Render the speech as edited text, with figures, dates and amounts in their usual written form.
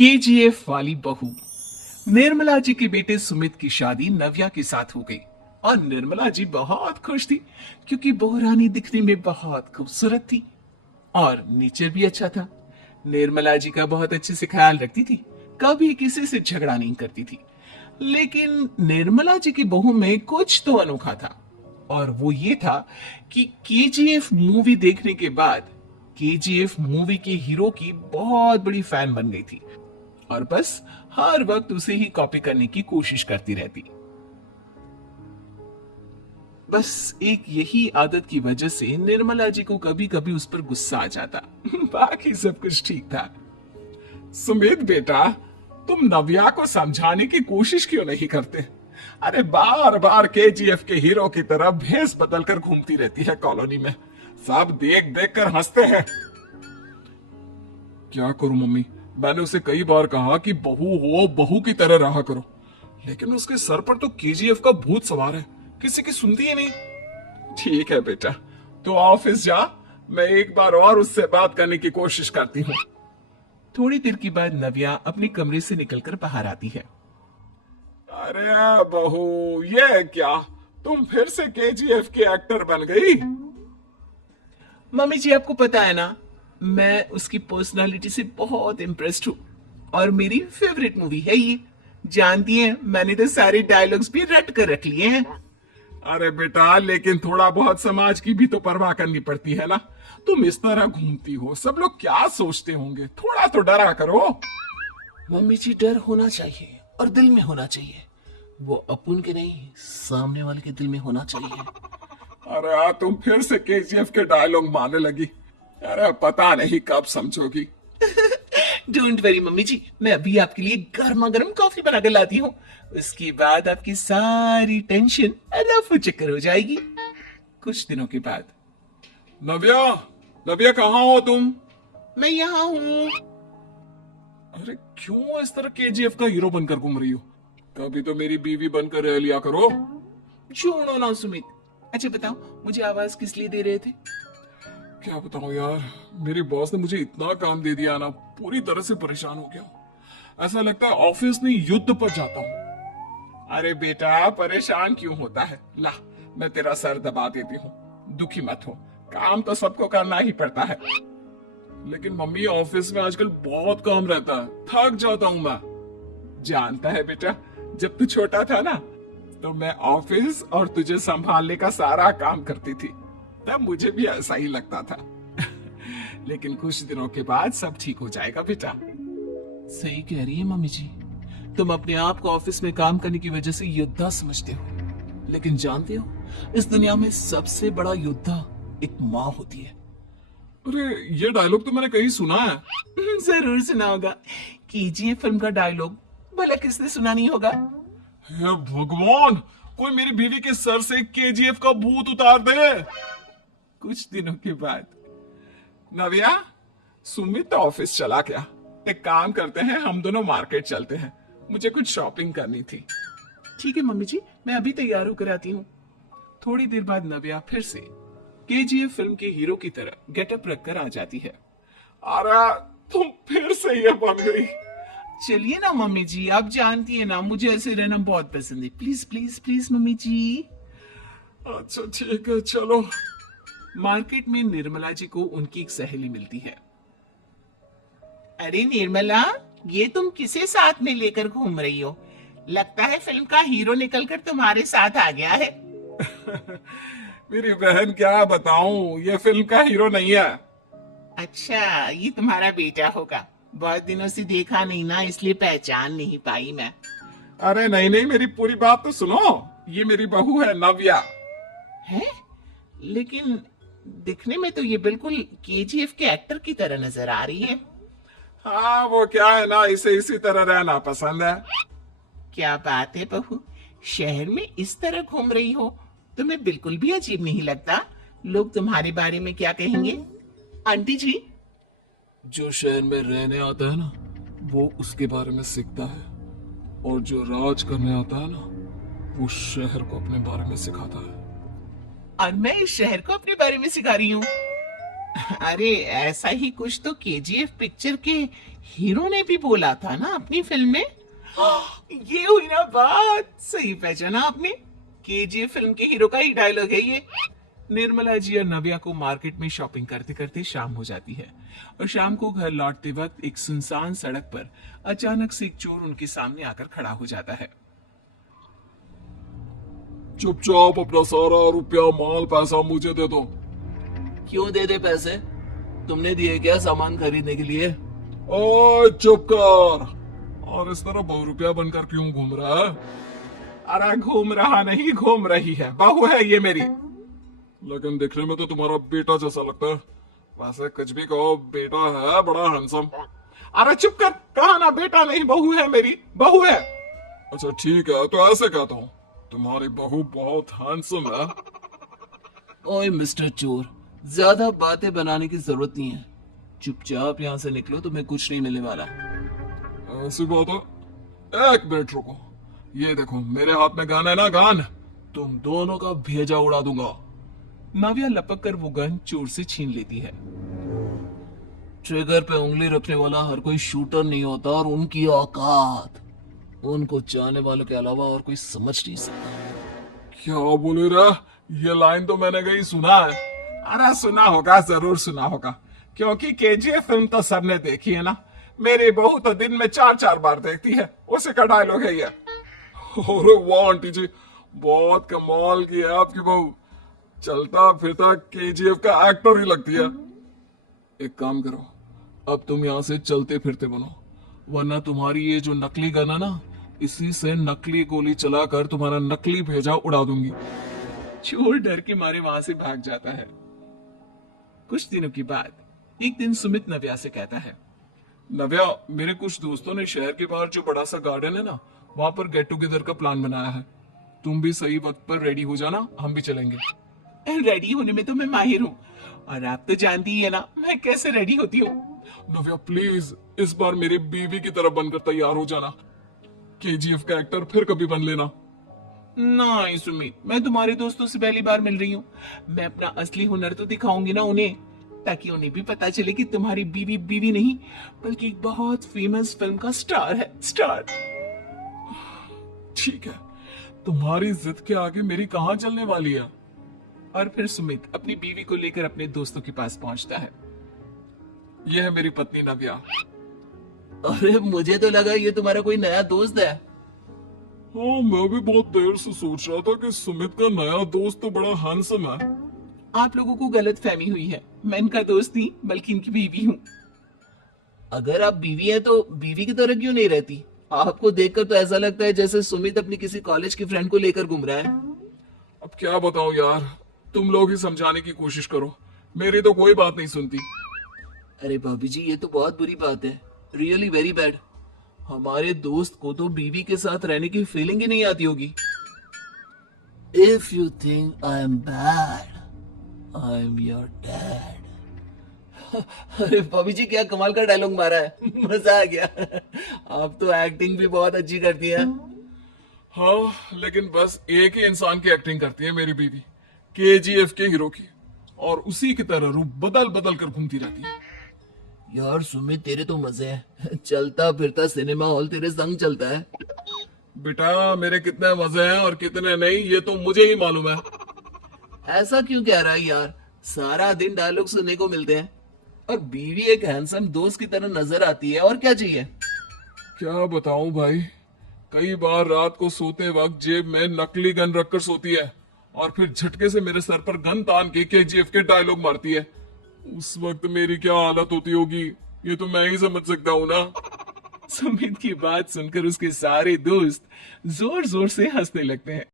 KGF वाली बहू। निर्मला जी के बेटे सुमित की शादी नव्या के साथ हो गई और निर्मला जी बहुत खुश थी क्योंकि बहू रानी दिखने में बहुत खूबसूरत थी और नेचर भी अच्छा था। निर्मला जी का बहुत अच्छे से ख्याल रखती थी, कभी किसी से झगड़ा नहीं करती थी। लेकिन निर्मला जी की बहू में कुछ तो अनोखा था और वो ये था कि केजीएफ मूवी देखने के बाद केजीएफ मूवी के हीरो की बहुत बड़ी फैन बन गई थी और बस हर वक्त उसे ही कॉपी करने की कोशिश करती रहती। बस एक यही आदत की वजह से निर्मला जी को कभी कभी उस पर गुस्सा आ जाता। बाकी सब कुछ ठीक था। सुमित बेटा, तुम नव्या को समझाने की कोशिश क्यों नहीं करते? अरे बार बार केजीएफ के हीरो की तरह भेस बदल कर घूमती रहती है कॉलोनी में, सब देख देख कर हंसते हैं। क्या करूं मम्मी, मैंने उसे कई बार कहा कि बहू हो बहू की तरह रहा करो, लेकिन उसके सर पर तो केजीएफ का भूत सवार है, किसी की सुनती ही नहीं। ठीक है बेटा, तो ऑफिस जा, मैं एक बार और उससे बात करने की कोशिश करती हूँ। थोड़ी देर के बाद नव्या अपने कमरे से निकलकर बाहर आती है। अरे बहू, ये क्या, तुम फिर से केजीएफ के एक्टर बन गई? मम्मी जी, आपको पता है ना, मैं उसकी पर्सनालिटी से बहुत इम्प्रेस्ड हूँ और मेरी फेवरेट मूवी है ये। जानती हैं, मैंने तो सारे डायलॉग्स भी रट कर रख लिए हैं। अरे बेटा, लेकिन थोड़ा बहुत समाज की भी तो परवाह करनी पड़ती है ना। तुम इस तरह घूमती हो, सब लोग क्या सोचते होंगे, थोड़ा तो डरा करो। मम्मी जी, डर होना चाहिए और दिल में होना चाहिए, वो अपन के नहीं सामने वाले के दिल में होना चाहिए। अरे तुम फिर से केजीएफ के डायलॉग मारने लगी। अरे पता नहीं कब समझोगी। डोंट वरी मम्मी जी, मैं अभी आपके लिए गर्मा गर्म कॉफी बना कर लाती हूँ, उसके बाद आपकी सारी टेंशन रफू चक्कर हो जाएगी। कुछ दिनों के बाद। नव्या, नव्या कहाँ हो तुम? मैं यहाँ हूँ। अरे क्यों इस तरह केजीएफ का हीरो बनकर घूम रही हो? कभी तो मेरी बीवी बनकर रह लिया करो। छोड़ो ना सुमित। अच्छा बताओ, मुझे आवाज किस लिए दे रहे थे? क्या बताऊं यार, मेरी बॉस ने मुझे इतना काम दे दिया ना, पूरी तरह से परेशान हो गया। ऐसा लगता है ऑफिस में युद्ध पर जाता हूँ। अरे बेटा, परेशान क्यों होता है? ला, मैं तेरा सर दबा देती हूँ, दुखी मत हो, काम तो सबको करना ही पड़ता है। लेकिन मम्मी, ऑफिस में आजकल बहुत काम रहता है, थक जाता हूँ मैं। जानता है बेटा, जब तू छोटा था ना, तो मैं ऑफिस और तुझे संभालने का सारा काम करती थी, तब मुझे भी ऐसा ही लगता था। लेकिन कुछ दिनों के बाद सब ठीक हो जाएगा बेटा। सही कह रही है मम्मी जी, तुम अपने आप को ऑफिस में काम करने की वजह से योद्धा समझते हो, लेकिन जानते हो, इस दुनिया में सबसे बड़ा योद्धा एक माँ होती है। अरे ये डायलॉग तो मैंने कहीं सुना है। जरूर सुना होगा, केजीएफ फिल्म का डायलॉग, भला किसने सुना नहीं होगा? हे भगवान, कोई मेरी बीवी के सर से केजीएफ का भूत उतार दे। कुछ दिनों के बाद। नव्या, सुमित ऑफिस चला गया, एक काम करते हैं, हम दोनों मार्केट चलते हैं, मुझे कुछ शॉपिंग करनी थी। ठीक है मम्मी जी, मैं अभी तैयार होकर आती हूँ। थोड़ी देर बाद नव्या फिर से केजीएफ फिल्म के हीरो की तरह गेटअप रखकर आ जाती है। अरे तुम फिर से ये बन गई। चलिए ना मम्मी जी, आप जानती है ना, मुझे ऐसे रहना बहुत पसंद है। प्लीज प्लीज प्लीज मम्मी जी। अच्छा ठीक है, चलो। मार्केट में निर्मला जी को उनकी एक सहेली मिलती है। अरे निर्मला, ये तुम किसे साथ में लेकर घूम रही हो? लगता है फिल्म का हीरो निकलकर तुम्हारे साथ आ गया है। मेरी बहन, क्या बताऊं, ये फिल्म का हीरो नहीं है। अच्छा, ये तुम्हारा बेटा होगा, बहुत दिनों से देखा नहीं ना, इसलिए पहचान नहीं पाई मैं। अरे नहीं नहीं, मेरी पूरी बात तो सुनो, ये मेरी बहू है नव्या। है? लेकिन दिखने में तो ये बिल्कुल केजीएफ के एक्टर की तरह नजर आ रही है। हाँ, वो क्या है ना, इसे इसी तरह रहना पसंद है। क्या बात है बहू, शहर में इस तरह घूम रही हो, तुम्हें बिल्कुल भी अजीब नहीं लगता? लोग तुम्हारे बारे में क्या कहेंगे? आंटी जी, जो शहर में रहने आता है ना, वो उसके बारे में सीखता है, और जो राज करने आता है ना, वो शहर को अपने बारे में सिखाता है। और मैं इस शहर को अपने बारे में सिखा रही हूँ। अरे ऐसा ही कुछ तो केजीएफ पिक्चर के हीरो ने भी बोला था ना अपनी फिल्म में। ये हुई ना बात, सही पहचाना आपने। केजीएफ फिल्म के हीरो का ही डायलॉग है ये। निर्मला जी और नव्या को मार्केट में शॉपिंग करते करते शाम हो जाती है और शाम को घर लौटते वक्त एक सुनसान सड़क पर अचानक से एक चोर उनके सामने आकर खड़ा हो जाता है। चुपचाप अपना सारा रुपया माल पैसा मुझे दे दो। क्यों दे दे पैसे? तुमने दिए क्या सामान खरीदने के लिए? ओए चुप कर। और इस तरह बहुरुपया बनकर क्यों घूम रहा है? अरे घूम रहा नहीं, घूम रही है, बहू है ये मेरी। लेकिन दिखने में तो तुम्हारा बेटा जैसा लगता है। वैसे कुछ भी कहो, बेटा है बड़ा हैंडसम। अरे चुप कर, कहा ना बेटा नहीं, बहू है मेरी, बहू है। अच्छा ठीक है, तो ऐसे कहता हूँ, तुम्हारी बहू बहुत हैंडसम है। ओए मिस्टर चोर, ज्यादा बातें बनाने की जरूरत नहीं है। चुपचाप यहाँ से निकलो, तुम्हें कुछ नहीं मिलने वाला। ऐसी बात है। एक मिनट रुको, ये देखो मेरे हाथ में गन है ना, गन। तुम दोनों का भेजा उड़ा दूंगा। नाविया लपक कर वो गन चोर से छीन लेती है। ट्रिगर पे उंगली रखने वाला हर कोई शूटर नहीं होता, और उनकी औकात उनको चाहने वालों के अलावा और कोई समझ नहीं सकता। क्या बोले रे? ये लाइन तो मैंने कहीं सुना है। अरे सुना होगा, जरूर सुना होगा, क्योंकि केजीएफ फिल्म तो सबने देखी है ना। मेरी बहू तो दिन में 4-4 बार देखती है, उसी का डायलॉग है ये। अरे वाह आंटी जी, बहुत कमाल की है आपकी बहू। चलता फिरता केजीएफ का एक्टर ही लगती है। एक काम करो, अब तुम यहाँ से चलते फिरते बनो, वरना तुम्हारी ये जो नकली गन है ना, इसी से नकली गोली चलाकर तुम्हारा नकली भेजा उड़ा दूंगी। चोर डर के मारे वहां से भाग जाता है। कुछ दिनों के बाद एक दिन सुमित नव्या से कहता है, नव्या, मेरे कुछ दोस्तों ने शहर के बाहर जो बड़ा सा गार्डन है ना, वहां पर गेट टुगेदर का प्लान बनाया है। तुम भी सही वक्त पर रेडी हो जाना, हम भी चलेंगे। रेडी होने में तो मैं माहिर हूँ, और आप तो जानती ही है ना मैं कैसे रेडी होती हूँ। नव्या प्लीज, इस बार मेरी बीवी की तरह बनकर तैयार हो जाना। केजीएफ का एक्टर फिर कभी बन लेना। नहीं सुमित, मैं तुम्हारे दोस्तों से पहली बार मिल रही हूँ। मैं अपना असली हुनर तो दिखाऊंगी ना उन्हें, ताकि उन्हें भी पता चले कि तुम्हारी बीवी बीवी नहीं, बल्कि एक बहुत फेमस फिल्म का स्टार है, स्टार। ठीक है, तुम्हारी जिद के आगे मेरी कहाँ चलने वाली है। और फिर सुमित अपनी बीवी को लेकर अपने दोस्तों के पास पहुंचता है। यह है मेरी पत्नी नव्या। अरे मुझे तो लगा ये तुम्हारा कोई नया दोस्त है। हाँ, मैं भी बहुत देर से सोच रहा था कि सुमित का नया दोस्त तो बड़ा हैंडसम है। आप लोगों को गलत फहमी हुई है, मैं इनका दोस्त नहीं बल्कि इनकी बीवी हूँ। अगर आप बीवी हैं तो बीवी की तरह क्यों नहीं रहती? आपको देखकर तो ऐसा लगता है जैसे सुमित अपनी किसी कॉलेज की फ्रेंड को लेकर घूम रहा है। अब क्या बताऊं यार, तुम लोग ही समझाने की कोशिश करो, मेरी तो कोई बात नहीं सुनती। अरे भाभी जी, ये तो बहुत बुरी बात है, रियली वेरी बैड। हमारे दोस्त को तो बीवी के साथ रहने की फीलिंग ही नहीं आती होगी। If you think I am bad, I am your dad. अरे भाभी जी, क्या कमाल का डायलॉग मारा है, मजा आ गया। आप तो एक्टिंग भी बहुत अच्छी करती हैं। हाँ, लेकिन बस एक ही इंसान की एक्टिंग करती है मेरी बीवी, केजीएफ के हीरो की, और उसी की तरह रूप बदल बदल कर घूमती रहती है। यार सुमित, तेरे तो मजे हैं, चलता फिरता सिनेमा हॉल तेरे संग चलता है। बेटा, मेरे कितने मजे हैं और कितने नहीं, ये तो मुझे ही मालूम है। ऐसा क्यों कह रहा है यार, सारा दिन डायलॉग सुनने को मिलते हैं, और बीवी एक हैंडसम दोस्त की तरह नजर आती है, और क्या चाहिए। क्या बताऊं भाई, कई बार रात को सोते वक्त जेब में नकली गन रखकर सोती है, और फिर झटके से मेरे सर पर गन तान के केजीएफ के डायलॉग मारती है। उस वक्त मेरी क्या हालत होती होगी, ये तो मैं ही समझ सकता हूँ ना। सुमित की बात सुनकर उसके सारे दोस्त जोर जोर से हंसने लगते हैं।